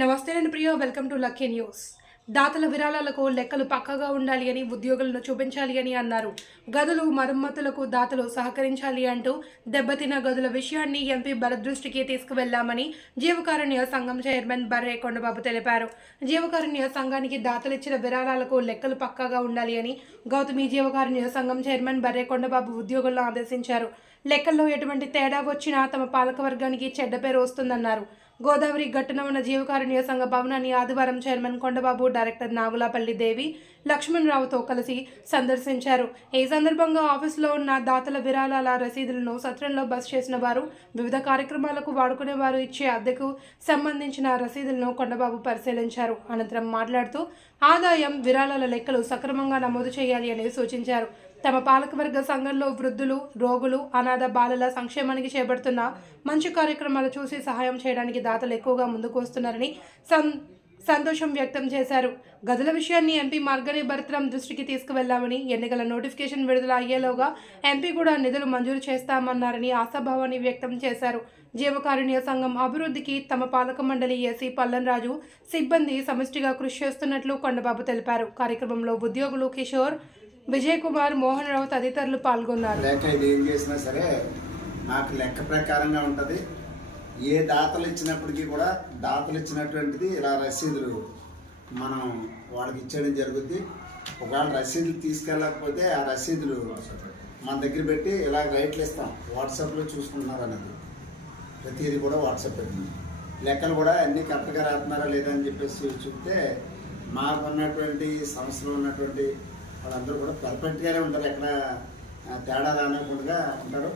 నమస్తే నేను ప్రియ welcome to lucky news. దాతల విరాళాలకు లెక్కలు పక్కాగా ఉండాలి అని ఉద్యోగులను చూపించాలి అని అన్నారు. గదులు మరమ్మతులకు దాతలు సహకరించాలి అంటూ దెబ్బతిన్న గదుల విషయాన్ని ఎంపీ భరత్ దృష్టికి తీసుకువెళ్లామని జీవకారుణ్య సంఘం చైర్మన్ బర్రే కొండబాబు తెలిపారు. జీవకారుణ్య సంఘానికి దాతలిచ్చిన విరాళాలకు లెక్కలు పక్కాగా ఉండాలి అని గౌతమి జీవకారుణ్య సంఘం చైర్మన్ బర్రే కొండబాబు ఉద్యోగులను ఆదేశించారు. లెక్కల్లో ఎటువంటి తేడా వచ్చినా తమ పాలకవర్గానికి చెడ్డ పేరు వస్తుందన్నారు. గోదావరి గట్టున ఉన్న జీవకారుణ్య సంఘ భవనాన్ని ఆదివారం చైర్మన్ కొండబాబు, డైరెక్టర్ నాగులాపల్లి దేవి, లక్ష్మణరావుతో కలిసి సందర్శించారు. ఈ సందర్భంగా ఆఫీసులో ఉన్న దాతల విరాళాల రసీదులను సత్రంలో బస్ చేసిన వారు, వివిధ కార్యక్రమాలకు వాడుకునే వారు ఇచ్చే అద్దెకు సంబంధించిన రసీదులను కొండబాబు పరిశీలించారు. అనంతరం మాట్లాడుతూ ఆదాయం, విరాళాల లెక్కలు సక్రమంగా నమోదు చేయాలి అని సూచించారు. తమ పాలకవర్గ సంఘంలో వృద్ధులు, రోగులు, అనాథ బాలల సంక్షేమానికి చేపడుతున్న మంచి కార్యక్రమాలు చూసి సహాయం చేయడానికి దాతలు ఎక్కువగా ముందుకు వస్తున్నారని సంతోషం వ్యక్తం చేశారు. గదుల విషయాన్ని ఎంపీ మార్గని భరత్రాం దృష్టికి తీసుకువెళ్లామని, ఎన్నికల నోటిఫికేషన్ విడుదల అయ్యేలోగా ఎంపీ కూడా నిధులు మంజూరు చేస్తామన్నారని ఆశాభావాన్ని వ్యక్తం చేశారు. జీవకారుణ్య సంఘం అభివృద్ధికి తమ పాలక మండలి ఏసీ పల్లన్రాజు, సిబ్బంది సమిష్టిగా కృషి చేస్తున్నట్లు కొండబాబు తెలిపారు. కార్యక్రమంలో ఉద్యోగులు కిషోర్, విజయ్ కుమార్, మోహన్ రావు తదితరులు పాల్గొన్నారు. లేక ఇది ఏం చేసినా సరే నాకు లెక్క ప్రకారంగా ఉంటుంది. ఏ దాతలు ఇచ్చినప్పటికీ కూడా దాతలు ఇచ్చినటువంటిది ఇలా రసీదులు మనం వాళ్ళకి ఇచ్చేయడం జరుగుద్ది. ఒకవేళ రసీదులు తీసుకెళ్ళకపోతే ఆ రసీదులు మన దగ్గర పెట్టి ఇలా రైట్లు ఇస్తాం. వాట్సాప్లో చూసుకుంటున్నారు అనేది ప్రతిదీ కూడా వాట్సాప్ పెట్టింది. లెక్కలు కూడా అన్నీ కరెక్ట్గా రాస్తున్నారా లేదా అని చెప్పేసి చూస్తే మాకు ఉన్నటువంటి సంస్థలో ఉన్నటువంటి వాళ్ళందరూ కూడా పర్ఫెక్ట్గానే ఉంటారు. ఎక్కడ తేడా రానివ్వకుండా ఉంటారు.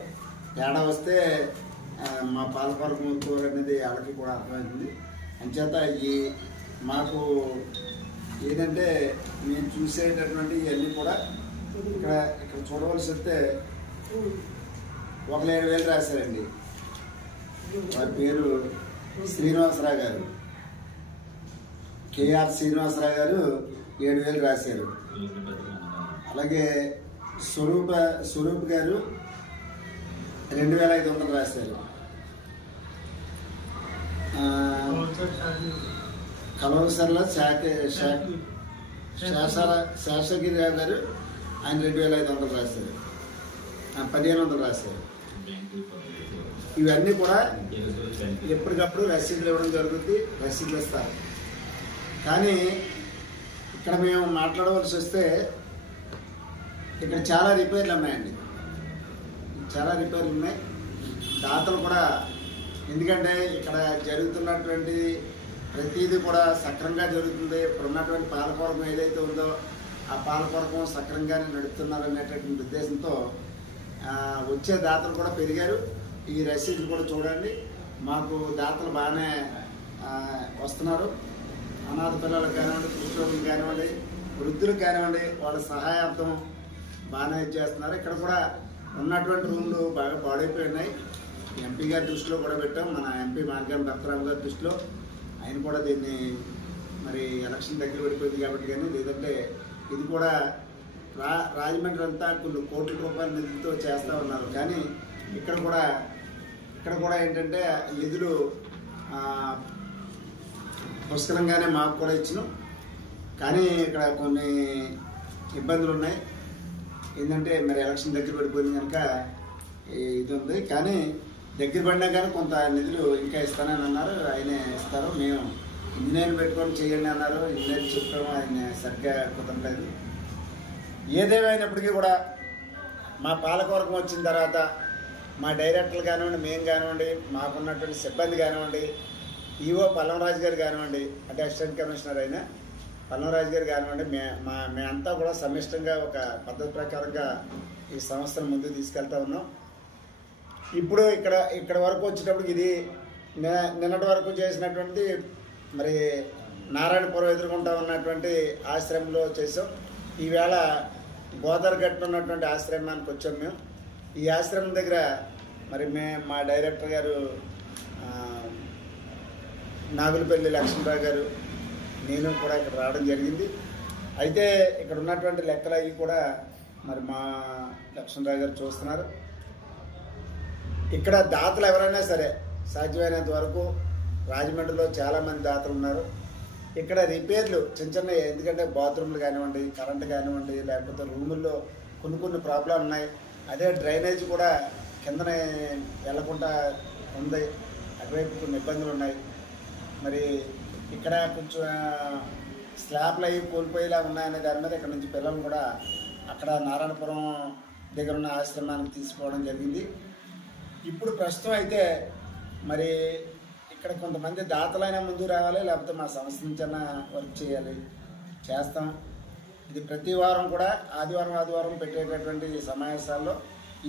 తేడా వస్తే మా పాలకవర్గం అనేది వాళ్ళకి కూడా అర్థమవుతుంది. అంచేత ఈ మాకు ఏంటంటే మేము చూసేటటువంటి ఇవన్నీ కూడా ఇక్కడ చూడవలసి వస్తే 1,7,000 రాశారండి. వారి పేరు శ్రీనివాసరావు గారు, కేఆర్ శ్రీనివాసరావు గారు 7,000 రాశారు. అలాగే స్వరూప్ గారు 2,500 రాశారు. కలవసర్ల శేషగిరి గారు ఆయన 2,500 రాశారు. 1,500 రాశారు. ఇవన్నీ కూడా ఎప్పటికప్పుడు రసీదులు ఇవ్వడం జరుగుతుంది. రసీదులు ఇస్తారు. కానీ ఇక్కడ మేము మాట్లాడవలసి వస్తే ఇక్కడ చాలా రిపేర్లు ఉన్నాయండి. చాలా రిపేర్లు ఉన్నాయి. దాతలు కూడా ఎందుకంటే ఇక్కడ జరుగుతున్నటువంటి ప్రతిదీ కూడా సక్రమంగా జరుగుతుంది. ఇప్పుడు ఉన్నటువంటి పాలకవర్గం ఏదైతే ఉందో ఆ పాలకవర్గం సక్రమంగానే నడుపుతున్నారనేటటువంటి ఉద్దేశంతో వచ్చే దాతలు కూడా పెరిగారు. ఈ రసీదులు కూడా చూడండి. మాకు దాతలు బాగానే వస్తున్నారు. అనాథ పిల్లలకు కానివ్వండి, కృష్ణులకు కానివ్వండి, వృద్ధులకు కానివ్వండి, వాళ్ళ సహాయార్థం బాగానే చేస్తున్నారు. ఇక్కడ కూడా ఉన్నటువంటి రూమ్లు బాగా పాడైపోయి ఉన్నాయి. ఎంపీ గారి దృష్టిలో కూడా పెట్టాం. మన ఎంపీ మార్గం భరత్రాం గారి దృష్టిలో ఆయన కూడా దీన్ని మరి ఎలక్షన్ దగ్గర పడిపోయింది కాబట్టి, కానీ లేదంటే ఇది కూడా రాజమండ్రి అంతా కొన్ని కోట్ల రూపాయల నిధులతో చేస్తూ ఉన్నారు. కానీ ఇక్కడ కూడా ఏంటంటే నిధులు పుష్కలంగానే మాకు కూడా ఇచ్చినాం. కానీ ఇక్కడ కొన్ని ఇబ్బందులు ఉన్నాయి. ఏంటంటే మరి ఎలక్షన్ దగ్గర పడిపోయింది కనుక ఇది ఉంది. కానీ దగ్గర పడినా కానీ కొంత నిధులు ఇంకా ఇస్తానని అన్నారు. ఆయనే ఇస్తారు. మేము ఇంజనీర్ పెట్టుకొని చేయండి అన్నారు. ఇంజనీర్ చెప్పాము, ఆయన సరిగ్గా కుదరలేదు. ఏదేమైనప్పటికీ కూడా మా పాలకవర్గం వచ్చిన తర్వాత మా డైరెక్టర్లు కానివ్వండి, మేము కానివ్వండి, మాకున్నటువంటి సిబ్బంది కానివ్వండి, ఈవో పల్లంరాజు గారు కానివ్వండి, అంటే అసిస్టెంట్ కమిషనర్ అయిన పల్లంరాజు గారు కానివ్వండి, మేమంతా కూడా సమిష్టంగా ఒక పద్ధతి ప్రకారంగా ఈ సంస్థను ముందుకు తీసుకెళ్తా ఉన్నాం. ఇప్పుడు ఇక్కడ వరకు వచ్చేటప్పటికి ఇది నిన్నటి వరకు చేసినటువంటి మరి నారాయణపురం ఎదుర్కొంటా ఉన్నటువంటి ఆశ్రమంలో చేసాం. ఈవేళ గోదావరి గట్టు ఉన్నటువంటి ఆశ్రమానికి వచ్చాం మేము. ఈ ఆశ్రమం దగ్గర మరి మా డైరెక్టర్ గారు నాగులపల్లి లక్ష్మణరావు గారు, నేను కూడా ఇక్కడ రావడం జరిగింది. అయితే ఇక్కడ ఉన్నటువంటి లెక్కలు అవి కూడా మరి మా లక్ష్మణరావు గారు చూస్తున్నారు. ఇక్కడ దాతలు ఎవరైనా సరే సాధ్యమైనంత వరకు రాజమండ్రిలో చాలామంది దాతలు ఉన్నారు. ఇక్కడ రిపేర్లు చిన్న చిన్న, ఎందుకంటే బాత్రూమ్లు కానివ్వండి, కరెంటు కానివ్వండి, లేకపోతే రూముల్లో కొన్ని ప్రాబ్లం ఉన్నాయి. అదే డ్రైనేజ్ కూడా కిందనే వెళ్లకుండా ఉంది, అటువైపు కొన్ని ఇబ్బందులు ఉన్నాయి. మరి ఇక్కడ కొంచెం స్లాబ్లు అవి కోల్పోయేలా ఉన్నాయనే దాని మీద ఇక్కడ నుంచి పిల్లలు కూడా అక్కడ నారాయణపురం దగ్గర ఉన్న ఆశ్రమానికి తీసుకోవడం జరిగింది. ఇప్పుడు ప్రస్తుతం అయితే మరి ఇక్కడ కొంతమంది దాతలైనా ముందు రావాలి, లేకపోతే మా సంస్థ నుంచైనా వర్క్ చేస్తాం. ఇది ప్రతి వారం కూడా ఆదివారం పెట్టేటటువంటి సమావేశాల్లో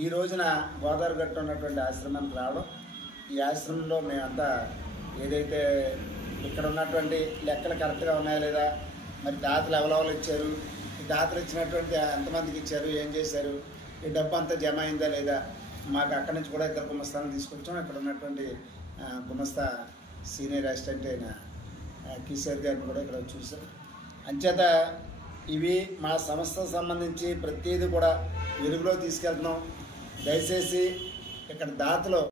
ఈ రోజున గోదావరి గట్టు ఉన్నటువంటి ఆశ్రమానికి రావడం, ఈ ఆశ్రమంలో మేమంతా ఏదైతే ఇక్కడ ఉన్నటువంటి లెక్కలు కరెక్ట్గా ఉన్నాయా లేదా, మరి దాతలు ఎవరెవరు ఇచ్చారు, ఈ దాతలు ఇచ్చినటువంటి ఎంతమందికి ఇచ్చారు, ఏం చేశారు, ఈ డబ్బు అంతా జమ అయిందా లేదా, మాకు అక్కడి నుంచి కూడా ఇద్దరు గుమస్తాలను తీసుకొచ్చాం. ఇక్కడ ఉన్నటువంటి గుమస్తా సీనియర్ అసిస్టెంట్ అయిన కిషోర్ గారిని కూడా ఇక్కడ చూసాం. అంచేత ఇవి మా సంస్థకు సంబంధించి ప్రతిదీ కూడా వెలుగులో తీసుకెళ్తున్నాం. దయచేసి ఇక్కడ దాతలు